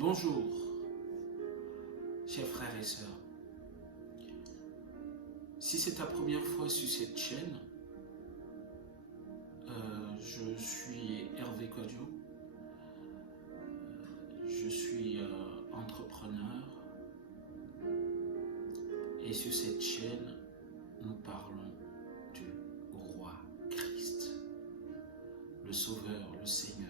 Bonjour, chers frères et sœurs. Si c'est ta première fois sur cette chaîne, je suis Hervé Kodjo. Je suis entrepreneur et sur cette chaîne, nous parlons du roi Christ, le Sauveur, le Seigneur,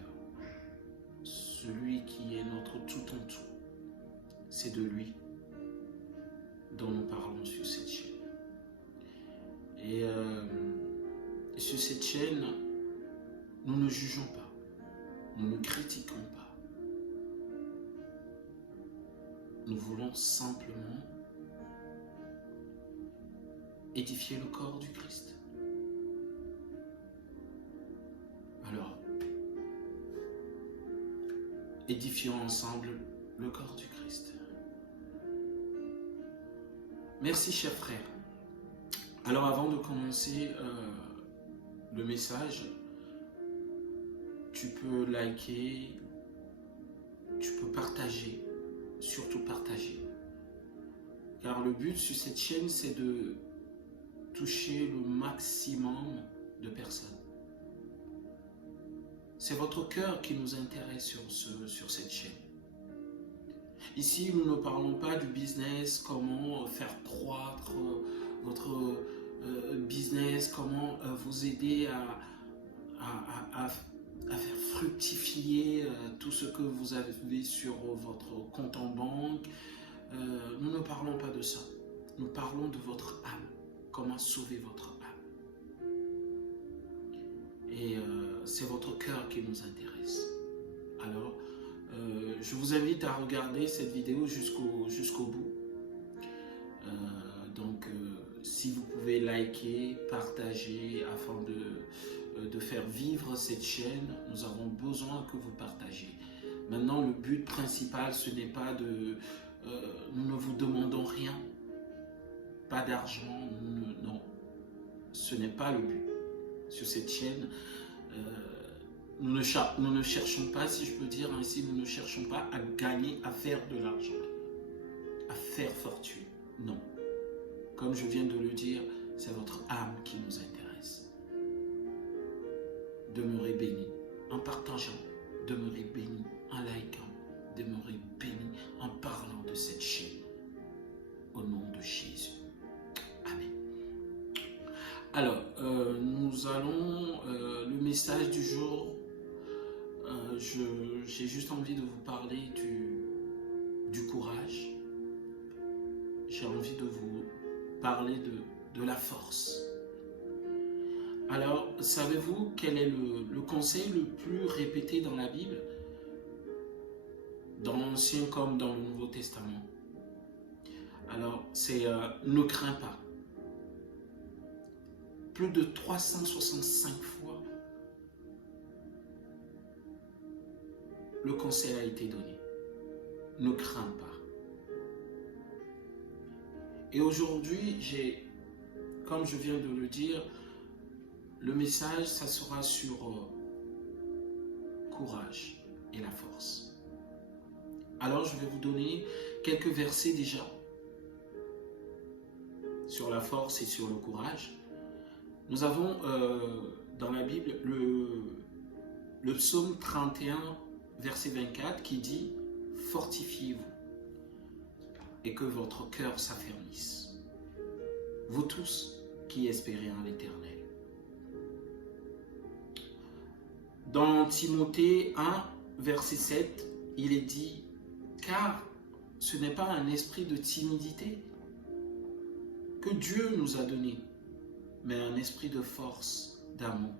celui qui est notre tout en tout. C'est de lui dont nous parlons sur cette chaîne. Et sur cette chaîne, nous ne jugeons pas, nous ne critiquons pas. Nous voulons simplement édifier le corps du Christ. Alors, édifions ensemble le corps du Christ. Merci, chers frères. Alors, avant de commencer le message, tu peux liker, tu peux partager, surtout partager. Car le but sur cette chaîne, c'est de toucher le maximum de personnes. C'est votre cœur qui nous intéresse sur cette chaîne. Ici, nous ne parlons pas du business, comment faire croître votre business, comment vous aider à faire fructifier tout ce que vous avez sur votre compte en banque. Nous ne parlons pas de ça. Nous parlons de votre âme. Comment sauver votre âme. Et c'est votre cœur qui nous intéresse. Alors, je vous invite à regarder cette vidéo jusqu'au bout. Si vous pouvez liker, partager afin de faire vivre cette chaîne, nous avons besoin que vous partagiez. Maintenant, le but principal, ce n'est pas de... nous ne vous demandons rien, pas d'argent, non. Ce n'est pas le but. Sur cette chaîne, nous ne cherchons pas, si je peux dire ainsi, nous ne cherchons pas à gagner, à faire de l'argent, à faire fortune. Non. Comme je viens de le dire, c'est votre âme qui nous intéresse. Demeurez bénis en partageant, demeurez bénis en likant, demeurez bénis en parlant de cette chaîne. Au nom de Jésus. Amen. Alors, nous allons, le message du jour, j'ai juste envie de vous parler du courage. J'ai envie de vous parler de la force. Alors, savez-vous quel est le conseil le plus répété dans la Bible, dans l'Ancien comme dans le Nouveau Testament? Alors, c'est ne crains pas. Plus de 365 fois, le conseil a été donné. Ne crains pas. Et aujourd'hui, comme je viens de le dire, le message, ça sera sur courage et la force. Alors, je vais vous donner quelques versets déjà sur la force et sur le courage. Nous avons dans la Bible le psaume 31, verset 24, qui dit « Fortifiez-vous et que votre cœur s'affermisse, vous tous qui espérez en l'Éternel. » Dans Timothée 1, verset 7, il est dit « Car ce n'est pas un esprit de timidité que Dieu nous a donné, mais un esprit de force, d'amour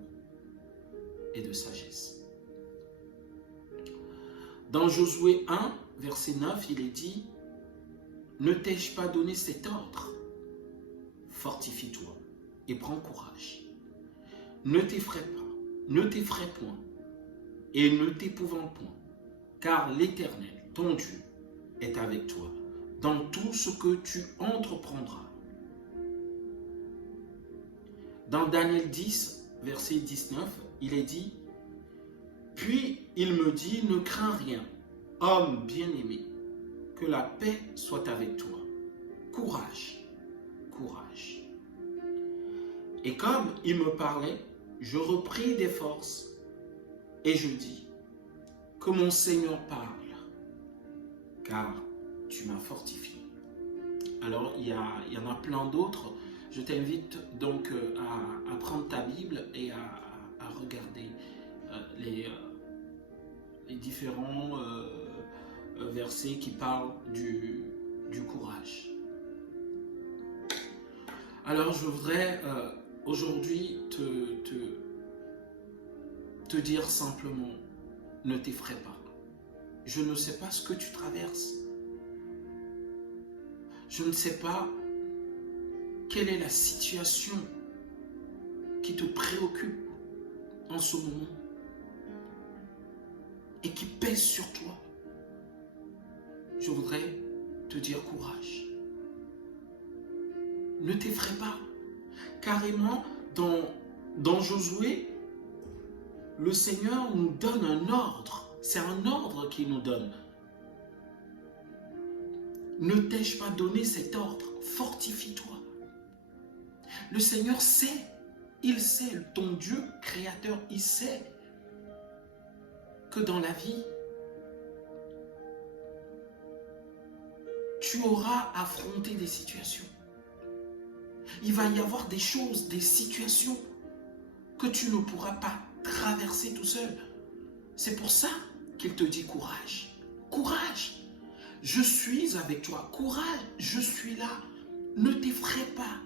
et de sagesse. » Dans Josué 1, verset 9, il est dit « Ne t'ai-je pas donné cet ordre? Fortifie-toi et prends courage. Ne t'effraie pas, ne t'effraie point et ne t'épouvante point, car l'Éternel, ton Dieu, est avec toi dans tout ce que tu entreprendras. » Dans Daniel 10, verset 19, il est dit « Puis il me dit, ne crains rien, homme bien-aimé, que la paix soit avec toi. Courage, courage. Et comme il me parlait, je repris des forces et je dis, que mon Seigneur parle, car tu m'as fortifié. Alors, il y en a plein d'autres. Je t'invite donc à prendre ta Bible et à regarder les différents versets qui parlent du courage. Alors, je voudrais aujourd'hui te dire simplement, ne t'effraie pas. Je ne sais pas ce que tu traverses. Je ne sais pas quelle est la situation qui te préoccupe en ce moment et qui pèse sur toi. Je voudrais te dire courage. Ne t'effraie pas. Carrément, dans Josué, le Seigneur nous donne un ordre. C'est un ordre qu'il nous donne. Ne t'ai-je pas donné cet ordre? Fortifie-toi. Le Seigneur sait. Il sait, ton Dieu créateur, il sait que dans la vie, tu auras affronté des situations. Il va y avoir des choses, des situations que tu ne pourras pas traverser tout seul. C'est pour ça qu'il te dit courage. Courage. Je suis avec toi. Courage. Je suis là. Ne t'effraie pas.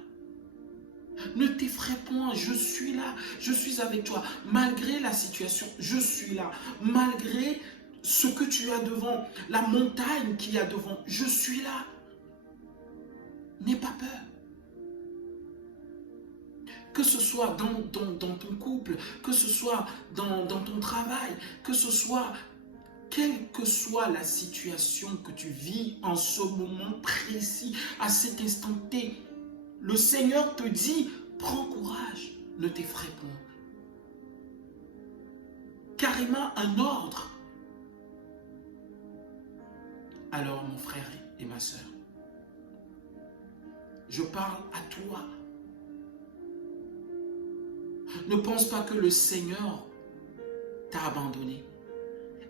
Ne t'effraie point. Je suis là. Je suis avec toi. Malgré la situation, je suis là. Malgré ce que tu as devant, la montagne qu'il y a devant, je suis là. N'aie pas peur. Que ce soit dans ton couple, que ce soit dans ton travail, que ce soit, quelle que soit la situation que tu vis en ce moment précis, à cet instant T, le Seigneur te dit, prends courage, ne t'effraie point. Carrément un ordre. Alors mon frère et ma sœur, je parle à toi. Ne pense pas que le Seigneur t'a abandonné.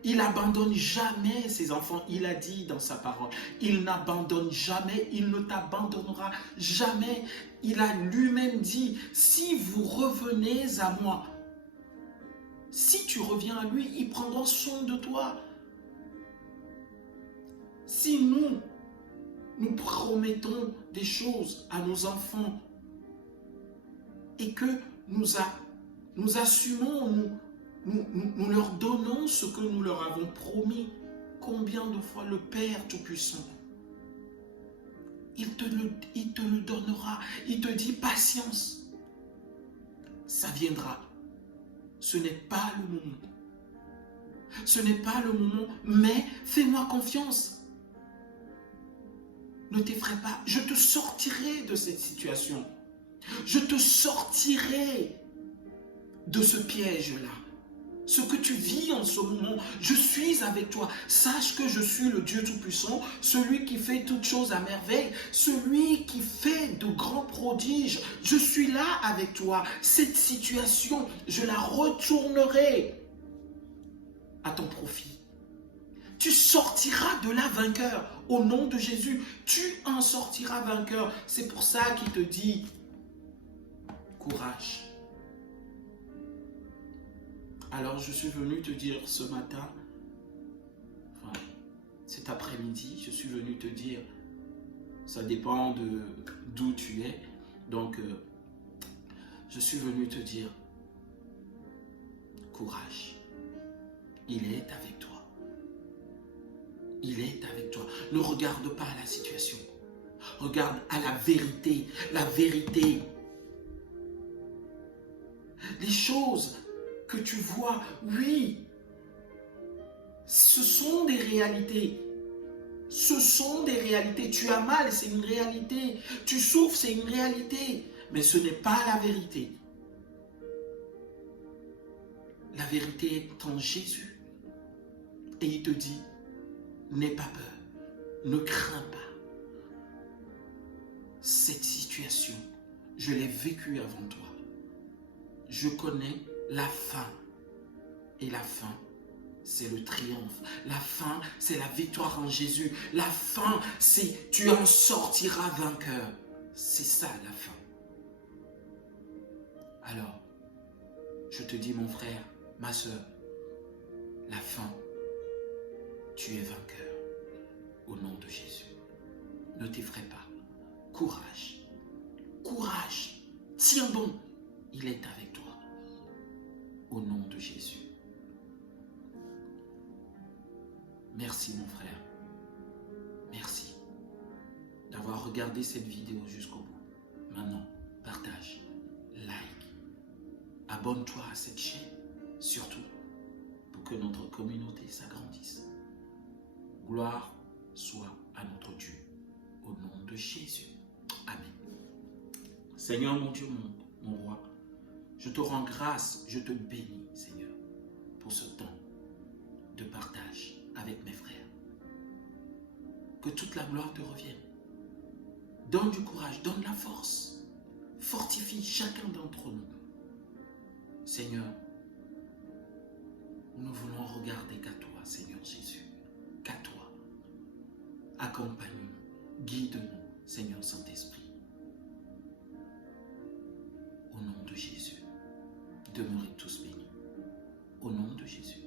Il n'abandonne jamais ses enfants. Il a dit dans sa parole, il n'abandonne jamais, il ne t'abandonnera jamais. Il a lui-même dit, si vous revenez à moi, si tu reviens à lui, il prendra soin de toi. Si nous promettons des choses à nos enfants et que nous assumons, nous leur donnons ce que nous leur avons promis. Combien de fois le Père Tout-Puissant, il te le donnera. Il te dit patience. Ça viendra. Ce n'est pas le moment. Ce n'est pas le moment, mais fais-moi confiance. Ne t'effraie pas. Je te sortirai de cette situation. Je te sortirai de ce piège-là. Ce que tu vis en ce moment, je suis avec toi. Sache que je suis le Dieu Tout-Puissant, celui qui fait toutes choses à merveille, celui qui fait de grands prodiges. Je suis là avec toi. Cette situation, je la retournerai à ton profit. Tu sortiras de là vainqueur. Au nom de Jésus, tu en sortiras vainqueur. C'est pour ça qu'il te dit, courage. Alors je suis venu te dire ce matin, enfin, cet après-midi, je suis venu te dire, ça dépend d'où tu es, donc je suis venu te dire, courage, il est avec toi. Il est avec toi. Ne regarde pas à la situation, regarde à la vérité, la vérité. Les choses que tu vois, oui, ce sont des réalités. Ce sont des réalités. Tu as mal, c'est une réalité. Tu souffres, c'est une réalité. Mais ce n'est pas la vérité. La vérité est en Jésus. Et il te dit, n'aie pas peur, ne crains pas. Cette situation, je l'ai vécue avant toi. Je connais la fin. Et la fin, c'est le triomphe. La fin, c'est la victoire en Jésus. La fin, c'est tu en sortiras vainqueur. C'est ça la fin. Alors, je te dis mon frère, ma soeur, la fin, tu es vainqueur au nom de Jésus. Ne t'effraie pas. Courage. Courage. Tiens bon. Il est avec toi. Au nom de Jésus. Merci mon frère. Merci d'avoir regardé cette vidéo jusqu'au bout. Maintenant, partage, like, abonne-toi à cette chaîne, surtout pour que notre communauté s'agrandisse. Gloire soit à notre Dieu, au nom de Jésus. Amen. Seigneur mon Dieu, mon roi, je te rends grâce, je te bénis, Seigneur, pour ce temps de partage avec mes frères. Que toute la gloire te revienne. Donne du courage, donne la force. Fortifie chacun d'entre nous. Seigneur, nous ne voulons regarder qu'à toi, Seigneur Jésus. Qu'à toi. Accompagne-nous, guide-nous, Seigneur Saint-Esprit. Au nom de Jésus, demeurez tous bénis. Au nom de Jésus.